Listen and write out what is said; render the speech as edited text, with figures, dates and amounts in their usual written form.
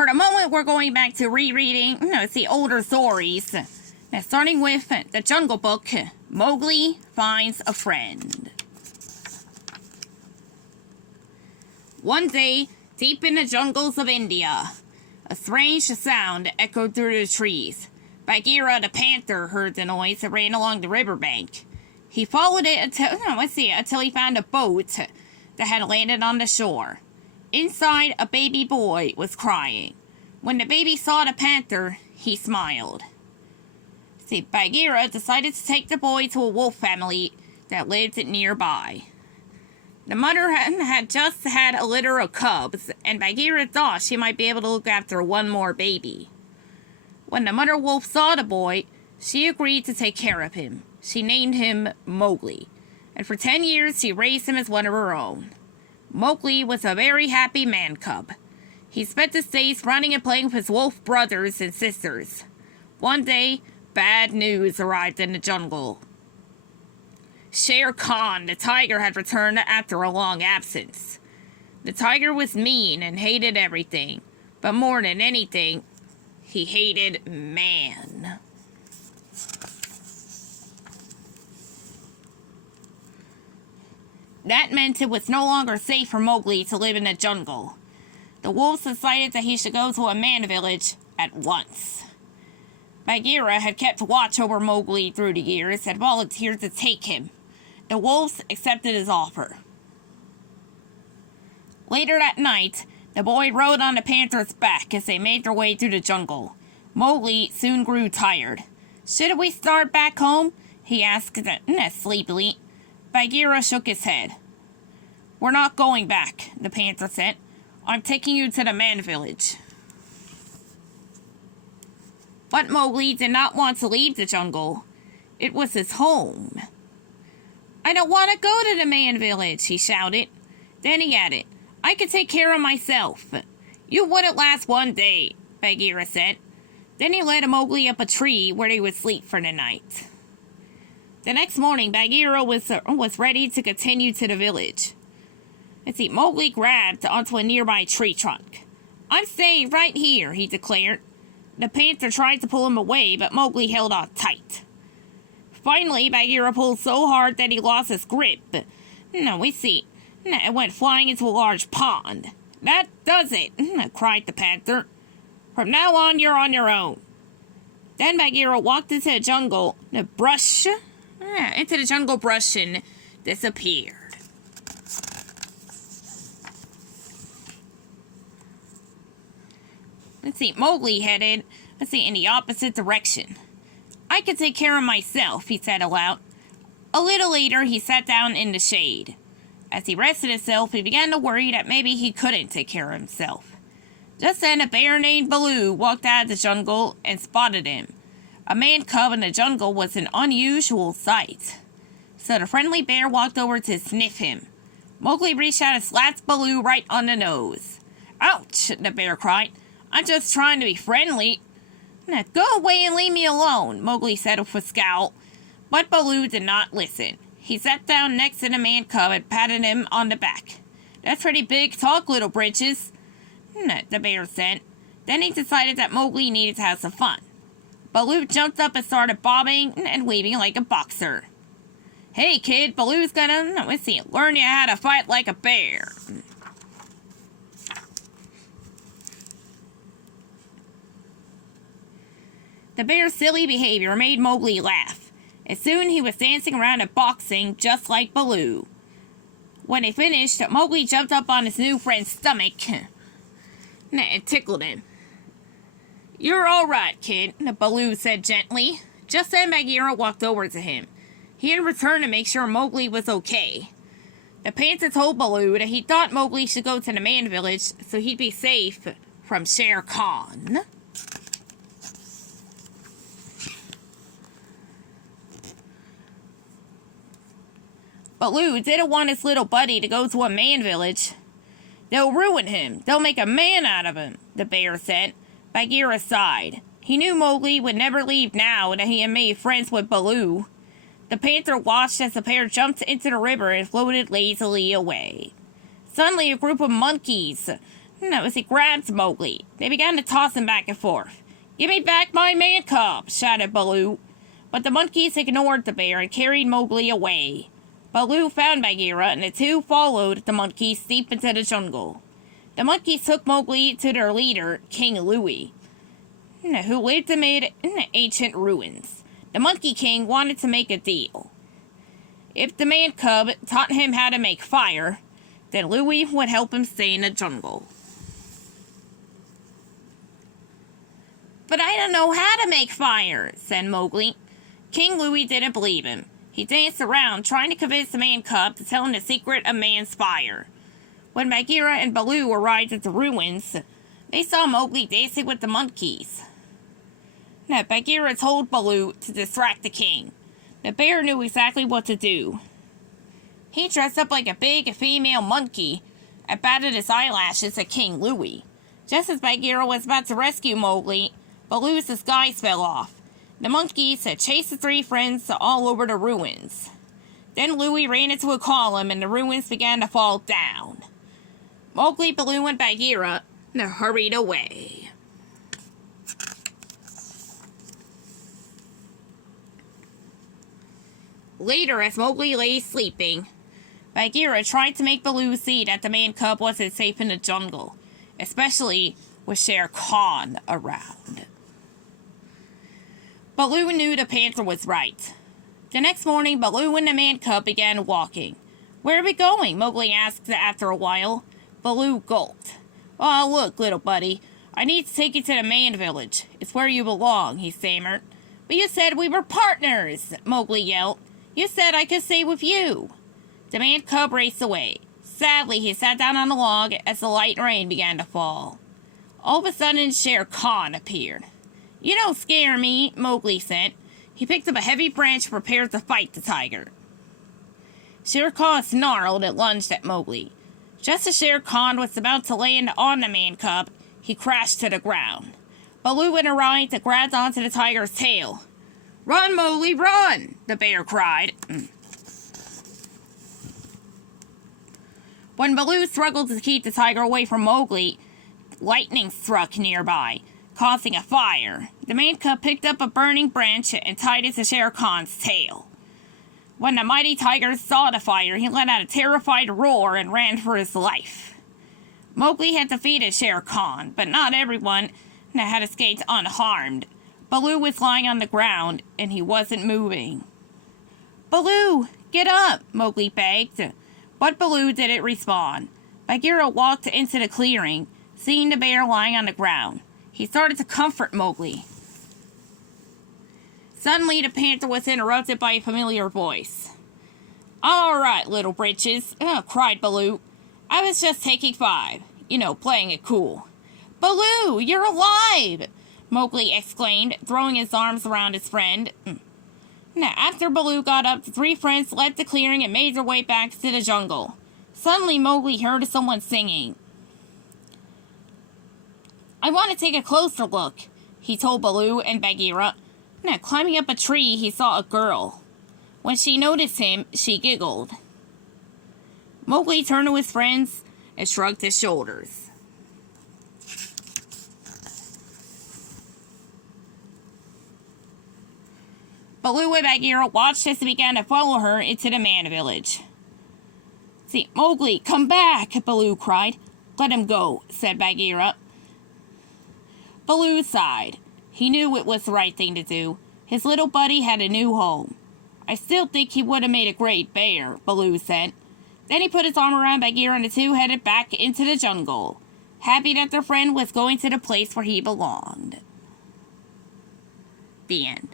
For the moment, we're going back to rereading, it's the older stories. Now, starting with the Jungle Book, Mowgli Finds a Friend. One day, deep in the jungles of India, a strange sound echoed through the trees. Bagheera the panther heard the noise and ran along the riverbank. He followed it until he found a boat that had landed on the shore. Inside, a baby boy was crying. When the baby saw the panther, he smiled. Bagheera decided to take the boy to a wolf family that lived nearby. The mother had just had a litter of cubs, and Bagheera thought she might be able to look after one more baby. When the mother wolf saw the boy, she agreed to take care of him. She named him Mowgli, and for 10 years she raised him as one of her own. Mowgli was a very happy man-cub. He spent his days running and playing with his wolf brothers and sisters. One day, bad news arrived in the jungle. Shere Khan, the tiger, had returned after a long absence. The tiger was mean and hated everything, but more than anything, he hated man. That meant it was no longer safe for Mowgli to live in the jungle. The wolves decided that he should go to a man village at once. Bagheera had kept watch over Mowgli through the years and volunteered to take him. The wolves accepted his offer. Later that night, the boy rode on the panther's back as they made their way through the jungle. Mowgli soon grew tired. "Should we start back home?" he asked sleepily. Bagheera shook his head. "We're not going back," the panther said. "I'm taking you to the man village." But Mowgli did not want to leave the jungle. It was his home. "I don't want to go to the man village," he shouted. Then he added, "I can take care of myself." "You wouldn't last one day," Bagheera said. Then he led Mowgli up a tree where they would sleep for the night. The next morning, Bagheera was ready to continue to the village. Mowgli grabbed onto a nearby tree trunk. "I'm staying right here," he declared. The panther tried to pull him away, but Mowgli held on tight. Finally, Bagheera pulled so hard that he lost his grip. It went flying into a large pond. "That does it," cried the panther. "From now on, you're on your own." Then Bagheera walked into the jungle, and disappeared. Mowgli headed, in the opposite direction. "I can take care of myself," he said aloud. A little later, he sat down in the shade. As he rested himself, he began to worry that maybe he couldn't take care of himself. Just then, a bear named Baloo walked out of the jungle and spotted him. A man cub in the jungle was an unusual sight. So the friendly bear walked over to sniff him. Mowgli reached out and slapped Baloo right on the nose. "Ouch!" the bear cried. "I'm just trying to be friendly." "Now go away and leave me alone," Mowgli said with a scowl. But Baloo did not listen. He sat down next to the man cub and patted him on the back. "That's pretty big talk, little britches," the bear said. Then he decided that Mowgli needed to have some fun. Baloo jumped up and started bobbing and weaving like a boxer. "Hey kid, Baloo's gonna, learn you how to fight like a bear." The bear's silly behavior made Mowgli laugh, and soon he was dancing around and boxing just like Baloo. When they finished, Mowgli jumped up on his new friend's stomach and tickled him. "You're all right, kid," Baloo said gently. Just then Bagheera walked over to him. He had returned to make sure Mowgli was okay. The panther told Baloo that he thought Mowgli should go to the man village so he'd be safe from Shere Khan. Baloo didn't want his little buddy to go to a man village. "They'll ruin him. They'll make a man out of him," the bear said. Bagheera sighed. He knew Mowgli would never leave now that he had made friends with Baloo. The panther watched as the pair jumped into the river and floated lazily away. Suddenly, a group of monkeys No, as he grabbed Mowgli, they began to toss him back and forth. "Give me back my man cub!" shouted Baloo. But the monkeys ignored the bear and carried Mowgli away. Baloo found Bagheera, and the two followed the monkeys deep into the jungle. The monkeys took Mowgli to their leader, King Louie, who lived amid ancient ruins. The Monkey King wanted to make a deal. If the man cub taught him how to make fire, then Louie would help him stay in the jungle. "But I don't know how to make fire," said Mowgli. King Louie didn't believe him. He danced around, trying to convince the man cub to tell him the secret of man's fire. When Bagheera and Baloo arrived at the ruins, they saw Mowgli dancing with the monkeys. Now, Bagheera told Baloo to distract the king. The bear knew exactly what to do. He dressed up like a big female monkey and batted his eyelashes at King Louie. Just as Bagheera was about to rescue Mowgli, Baloo's disguise fell off. The monkeys had chased the three friends all over the ruins. Then Louie ran into a column and the ruins began to fall down. Mowgli, Baloo, and Bagheera hurried away. Later, as Mowgli lay sleeping, Bagheera tried to make Baloo see that the man cub wasn't safe in the jungle, especially with Shere Khan around. Baloo knew the panther was right. The next morning, Baloo and the man cub began walking. "Where are we going?" Mowgli asked after a while. Baloo gulped. "Oh, look, little buddy, I need to take you to the man village. It's where you belong," he stammered. "But you said we were partners," Mowgli yelled. "You said I could stay with you." The man cub raced away. Sadly, he sat down on the log as the light rain began to fall. All of a sudden, Shere Khan appeared. "You don't scare me," Mowgli said. He picked up a heavy branch and prepared to fight the tiger. Shere Khan snarled and lunged at Mowgli. Just as Shere Khan was about to land on the man cub, he crashed to the ground. Baloo arrived and grabbed onto the tiger's tail. "Run, Mowgli, run!" the bear cried. When Baloo struggled to keep the tiger away from Mowgli, lightning struck nearby, causing a fire. The man cub picked up a burning branch and tied it to Shere Khan's tail. When the mighty tiger saw the fire, he let out a terrified roar and ran for his life. Mowgli had defeated Shere Khan, but not everyone had escaped unharmed. Baloo was lying on the ground, and he wasn't moving. "Baloo, get up!" Mowgli begged. But Baloo didn't respond. Bagheera walked into the clearing, seeing the bear lying on the ground. He started to comfort Mowgli. Suddenly, the panther was interrupted by a familiar voice. "All right, little britches," cried Baloo. "I was just taking 5. Playing it cool." "Baloo, you're alive!" Mowgli exclaimed, throwing his arms around his friend. Now, after Baloo got up, the three friends left the clearing and made their way back to the jungle. Suddenly, Mowgli heard someone singing. "I want to take a closer look," he told Baloo and Bagheera. Now, climbing up a tree, he saw a girl. When she noticed him, she giggled. Mowgli turned to his friends and shrugged his shoulders. Baloo and Bagheera watched as he began to follow her into the man village. "See, Mowgli, come back!" Baloo cried. "Let him go," said Bagheera. Baloo sighed. He knew it was the right thing to do. His little buddy had a new home. "I still think he would have made a great bear," Baloo said. Then he put his arm around Bagheera and the two headed back into the jungle, happy that their friend was going to the place where he belonged. The end.